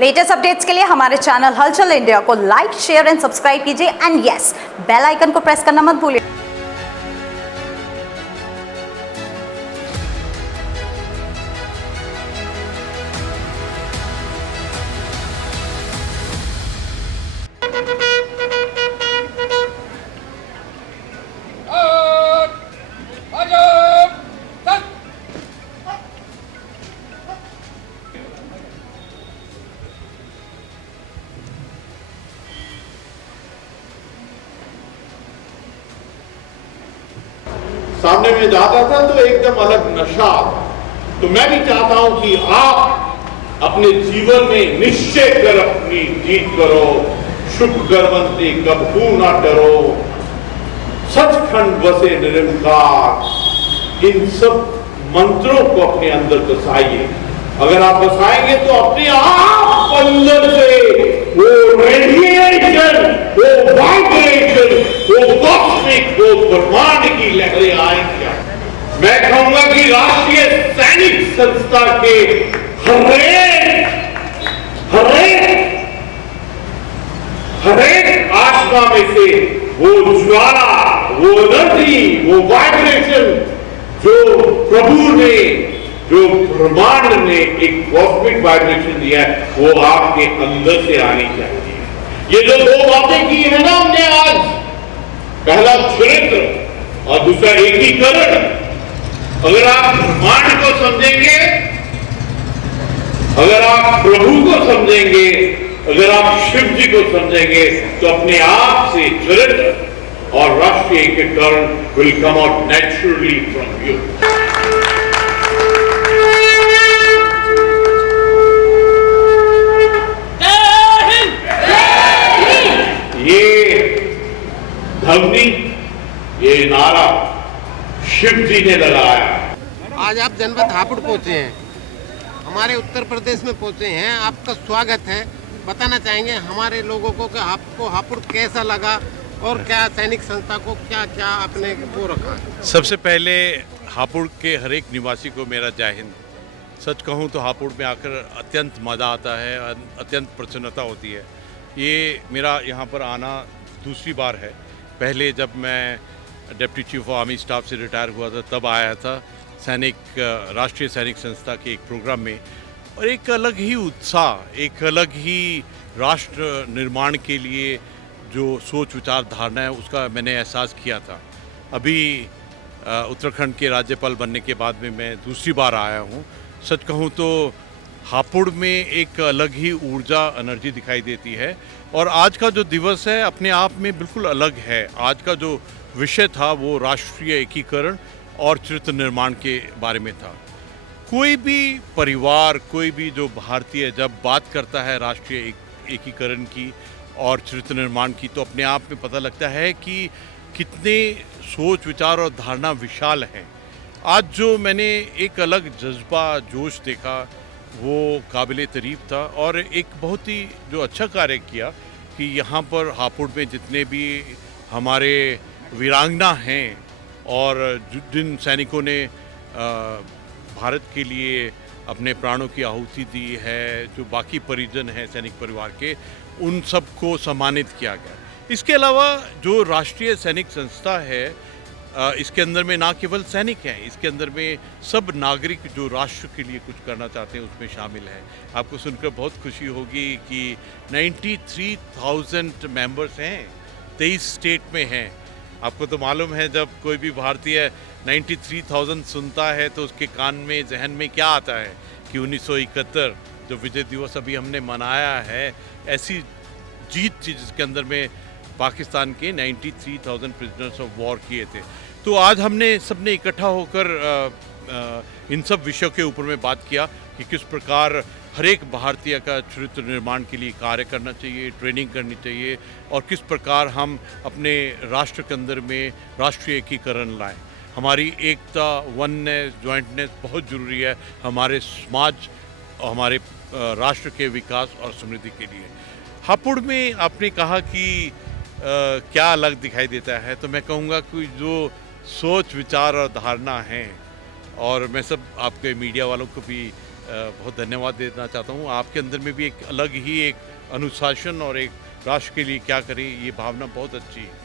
Latest updates के लिए हमारे चैनल हलचल इंडिया को लाइक, शेयर एंड सब्सक्राइब कीजिए एंड यस, बेल आइकन को प्रेस करना मत भूलिए। सामने में जाता था तो एकदम अलग नशा था। तो मैं भी चाहता हूं कि आप अपने जीवन में निश्चय कर अपनी जीत करो, शुभ गर्वंते कबहू ना डरो, सचखंड बसे निरंकार, इन सब मंत्रों को अपने अंदर बसाइए। अगर आप बसाएंगे तो अपने आप अंदर से वो रेडिएशन, वो वाइब्रेशन, वो कॉस्मिक, वो ब्रह्मांड की लहरें आएंगी। मैं कहूंगा कि राष्ट्रीय सैनिक संस्था के हरेक आत्मा में से वो ज्वाला, वो एनर्जी, वो वाइब्रेशन जो प्रभु ने, जो ब्रह्मांड ने एक कॉस्मिक वाइब्रेशन दिया है, वो आपके अंदर से आनी चाहिए। ये जो दो बातें की है ना हमने आज, पहला चरित्र और दूसरा एकीकरण। अगर आप ब्रह्मांड को समझेंगे, अगर आप प्रभु को समझेंगे, अगर आप शिव जी को समझेंगे, तो अपने आप से चरित्र और राष्ट्रीय एकीकरण will come out naturally from you. ये ध्वनि, ये नारा शिव जी ने लगाया। आज आप जनपद हापुड़ पहुंचे हैं, हमारे उत्तर प्रदेश में पहुंचे हैं, आपका स्वागत है। बताना चाहेंगे हमारे लोगों को कि आपको हापुड़ कैसा लगा और क्या सैनिक संस्था को क्या क्या आपने वो रखा? सबसे पहले हापुड़ के हर एक निवासी को मेरा जय हिंद। सच कहूँ तो हापुड़ में आकर अत्यंत मज़ा आता है, अत्यंत प्रसन्नता होती है। ये मेरा यहाँ पर आना दूसरी बार है। पहले जब मैं deputy chief of army staff से रिटायर हुआ था तब आया था राष्ट्रीय सैनिक संस्था के एक प्रोग्राम में, और एक अलग ही उत्साह, एक अलग ही राष्ट्र निर्माण के लिए जो सोच विचार धारणा है उसका मैंने एहसास किया था। अभी उत्तराखंड के राज्यपाल बनने के बाद में मैं दूसरी बार आया हूँ। सच कहूँ तो हापुड़ में एक अलग ही ऊर्जा, एनर्जी दिखाई देती है। और आज का जो दिवस है अपने आप में बिल्कुल अलग है। आज का जो विषय था वो राष्ट्रीय एकीकरण और चरित्र निर्माण के बारे में था। कोई भी परिवार, कोई भी जो भारतीय जब बात करता है राष्ट्रीय एकीकरण की और चरित्र निर्माण की, तो अपने आप में पता लगता है कि कितने सोच विचार और धारणा विशाल हैं। आज जो मैंने एक अलग जज्बा, जोश देखा वो काबिले तारीफ था। और एक बहुत ही जो अच्छा कार्य किया कि यहाँ पर हापुड़ में जितने भी हमारे वीरांगना हैं और जिन सैनिकों ने भारत के लिए अपने प्राणों की आहुति दी है, जो बाकी परिजन हैं सैनिक परिवार के, उन सबको सम्मानित किया गया। इसके अलावा जो राष्ट्रीय सैनिक संस्था है, इसके अंदर में ना केवल सैनिक हैं, इसके अंदर में सब नागरिक जो राष्ट्र के लिए कुछ करना चाहते हैं उसमें शामिल हैं। आपको सुनकर बहुत खुशी होगी कि 93,000 मेंबर्स हैं, 23 स्टेट में हैं। आपको तो मालूम है जब कोई भी भारतीय 93,000 सुनता है तो उसके कान में, जहन में क्या आता है कि 1971 जो विजय दिवस अभी हमने मनाया है, ऐसी जीत थी जिसके अंदर में पाकिस्तान के 93,000 प्रिजनर्स ऑफ वॉर किए थे। तो आज हमने सबने इकट्ठा होकर इन सब विषयों के ऊपर में बात किया कि किस प्रकार हर एक भारतीय का चरित्र निर्माण के लिए कार्य करना चाहिए, ट्रेनिंग करनी चाहिए, और किस प्रकार हम अपने राष्ट्र के अंदर में राष्ट्रीय एकीकरण लाएं। हमारी एकता, वननेस, जॉइंटनेस बहुत ज़रूरी है हमारे समाज और हमारे राष्ट्र के विकास और समृद्धि के लिए। हापुड़ में आपने कहा कि क्या अलग दिखाई देता है, तो मैं कहूँगा कि जो सोच विचार और धारणा हैं और मैं सब आपके मीडिया वालों को भी बहुत धन्यवाद देना चाहता हूँ। आपके अंदर में भी एक अलग ही एक अनुशासन और एक राष्ट्र के लिए क्या करें, ये भावना बहुत अच्छी है।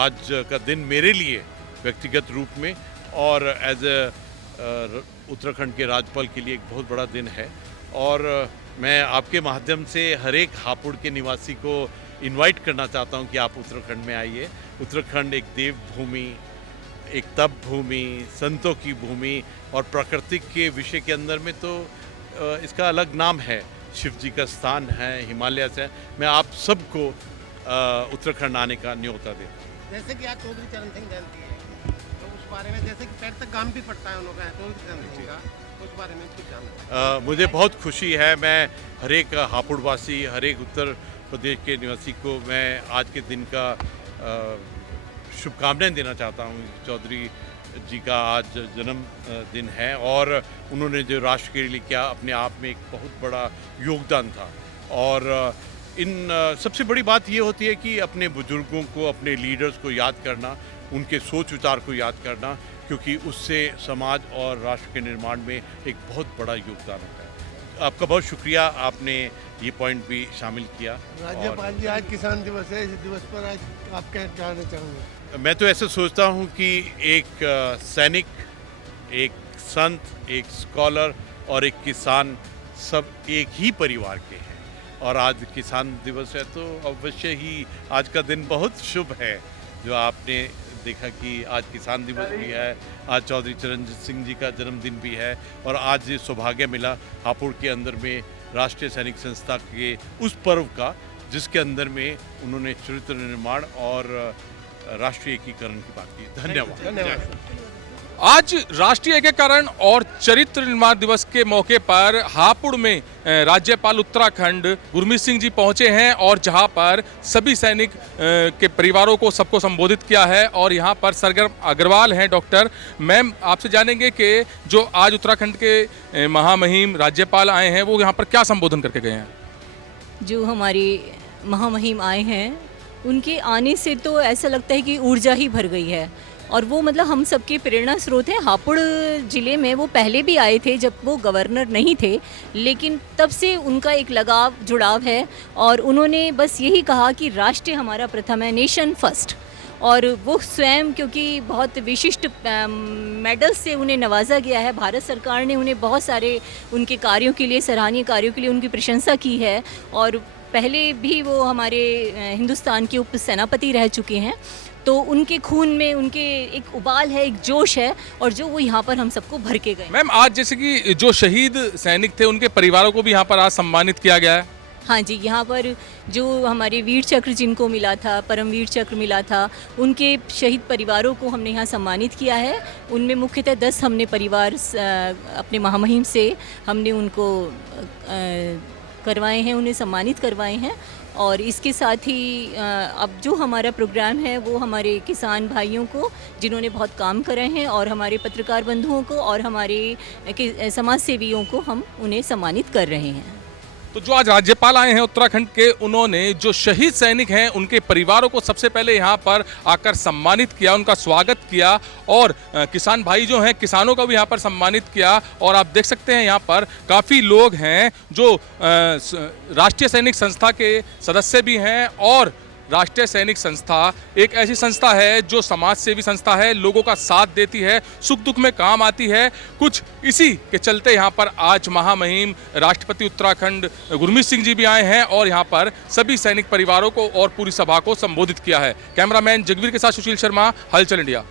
आज का दिन मेरे लिए व्यक्तिगत रूप में और एज ए उत्तराखंड के राज्यपाल के लिए एक बहुत बड़ा दिन है। और मैं आपके माध्यम से हर एक हापुड़ के निवासी को इनवाइट करना चाहता हूं कि आप उत्तराखंड में आइए। उत्तराखंड एक देव भूमि, एक तप भूमि, संतों की भूमि और प्राकृतिक के विषय के अंदर में तो इसका अलग नाम है, शिव जी का स्थान है, हिमालय से। मैं आप सबको उत्तराखंड आने का न्योता देता हूँ। जैसे कि आज चौधरी चरण सिंह जयंती है, तो उस बारे में जैसे कि पैर तक गांव भी पड़ता है उन लोगों का, चौधरी चरण सिंह का, उस बारे में कुछ जानना। मुझे बहुत खुशी है। मैं हर एक हापुड़वासी, हर एक उत्तर प्रदेश के निवासी को मैं आज के दिन का शुभकामनाएं देना चाहता हूँ। चौधरी जी का आज जन्म दिन है और उन्होंने जो राष्ट्र के लिए किया, अपने आप में एक बहुत बड़ा योगदान था। और इन सबसे बड़ी बात ये होती है कि अपने बुजुर्गों को, अपने लीडर्स को याद करना, उनके सोच विचार को याद करना, क्योंकि उससे समाज और राष्ट्र के निर्माण में एक बहुत बड़ा योगदान होता है। आपका बहुत शुक्रिया, आपने ये पॉइंट भी शामिल किया। राज्यपाल जी, आज किसान दिवस है, इस दिवस पर आज आप क्या कहना चाहोगे? मैं तो ऐसे सोचता हूँ कि एक सैनिक, एक संत, एक स्कॉलर और एक किसान सब एक ही परिवार के हैं। और आज किसान दिवस है तो अवश्य ही आज का दिन बहुत शुभ है। जो आपने देखा कि आज किसान दिवस भी है, आज चौधरी चरण सिंह जी का जन्मदिन भी है और आज ये सौभाग्य मिला हापुड़ के अंदर में राष्ट्रीय सैनिक संस्था के उस पर्व का, जिसके अंदर में उन्होंने चरित्र निर्माण और राष्ट्रीय एकीकरण की बात की। धन्यवाद। आज राष्ट्रीय एकीकरण और चरित्र निर्माण दिवस के मौके पर हापुड़ में राज्यपाल उत्तराखंड गुरमीत सिंह जी पहुंचे हैं और जहां पर सभी सैनिक के परिवारों को सबको संबोधित किया है। और यहां पर सरगर्म अग्रवाल हैं डॉक्टर। मैम, आपसे जानेंगे कि जो आज उत्तराखंड के महामहिम राज्यपाल आए हैं वो यहां पर क्या संबोधन करके गए हैं? जो हमारे महामहिम आए हैं उनके आने से तो ऐसा लगता है कि ऊर्जा ही भर गई है और वो मतलब हम सबके प्रेरणा स्रोत हैं। हापुड़ ज़िले में वो पहले भी आए थे जब वो गवर्नर नहीं थे, लेकिन तब से उनका एक लगाव जुड़ाव है और उन्होंने बस यही कहा कि राष्ट्र हमारा प्रथम है, नेशन फर्स्ट। और वो स्वयं, क्योंकि बहुत विशिष्ट मेडल से उन्हें नवाजा गया है, भारत सरकार ने उन्हें बहुत सारे उनके कार्यों के लिए, सराहनीय कार्यों के लिए उनकी प्रशंसा की है। और पहले भी वो हमारे हिंदुस्तान के उप सेनापति रह चुके हैं, तो उनके खून में उनके एक उबाल है, एक जोश है और जो वो यहाँ पर हम सबको भर के गए। मैम, आज जैसे कि जो शहीद सैनिक थे उनके परिवारों को भी यहाँ पर आज सम्मानित किया गया है। हाँ जी, यहाँ पर जो हमारे वीर चक्र जिनको मिला था, परमवीर चक्र मिला था, उनके शहीद परिवारों को हमने यहाँ सम्मानित किया है। उनमें मुख्यतः 10 हमने परिवार अपने महामहिम से हमने उनको करवाए हैं, उन्हें सम्मानित करवाए हैं। और इसके साथ ही अब जो हमारा प्रोग्राम है वो हमारे किसान भाइयों को, जिन्होंने बहुत काम करे हैं, और हमारे पत्रकार बंधुओं को और हमारे समाज सेवियों को हम उन्हें सम्मानित कर रहे हैं। तो जो आज राज्यपाल आए हैं उत्तराखंड के, उन्होंने जो शहीद सैनिक हैं उनके परिवारों को सबसे पहले यहाँ पर आकर सम्मानित किया, उनका स्वागत किया और किसान भाई जो हैं, किसानों को भी यहाँ पर सम्मानित किया। और आप देख सकते हैं यहाँ पर काफ़ी लोग हैं जो राष्ट्रीय सैनिक संस्था के सदस्य भी हैं। और राष्ट्रीय सैनिक संस्था एक ऐसी संस्था है जो समाज सेवी संस्था है, लोगों का साथ देती है, सुख दुख में काम आती है। कुछ इसी के चलते यहाँ पर आज महामहिम राष्ट्रपति उत्तराखंड गुरमीत सिंह जी भी आए हैं और यहाँ पर सभी सैनिक परिवारों को और पूरी सभा को संबोधित किया है। कैमरामैन जगवीर के साथ सुशील शर्मा, हलचल इंडिया।